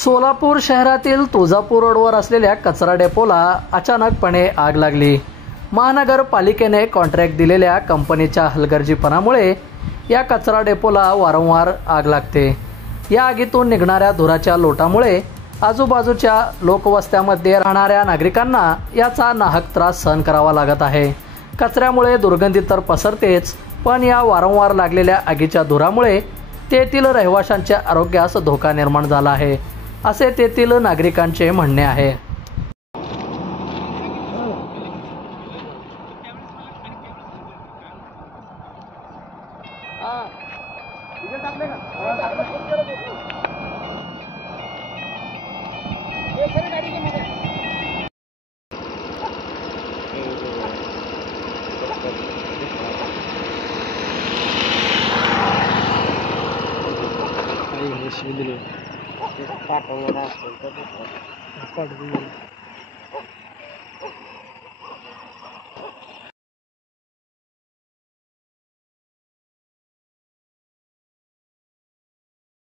सोलापूर शहरातील तुळजापूर रोडवर असलेल्या कचरा डेपोला अचानकपणे आग लागली। महानगरपालिकेने कॉन्ट्रॅक्ट दिलेल्या कंपनीच्या हलगर्जीपणामुळे या कचरा डेपोला वारंवार आग लागते। या आगीतून निघणाऱ्या धुराच्या लोटामुळे आजूबाजूच्या लोकवस्त्यामध्ये राहणाऱ्या नागरिकांना याचा नाहक त्रास सहन करावा लागत आहे। कचऱ्यामुळे दुर्गंधी तर पसरतेच, पण या वारंवार लागलेल्या आगीच्या धुरामुळे तेथील रहिवाशांच्या आरोग्यास धोका निर्माण झाला आहे, असे तेथील नागरिकांचे म्हणणे आहे।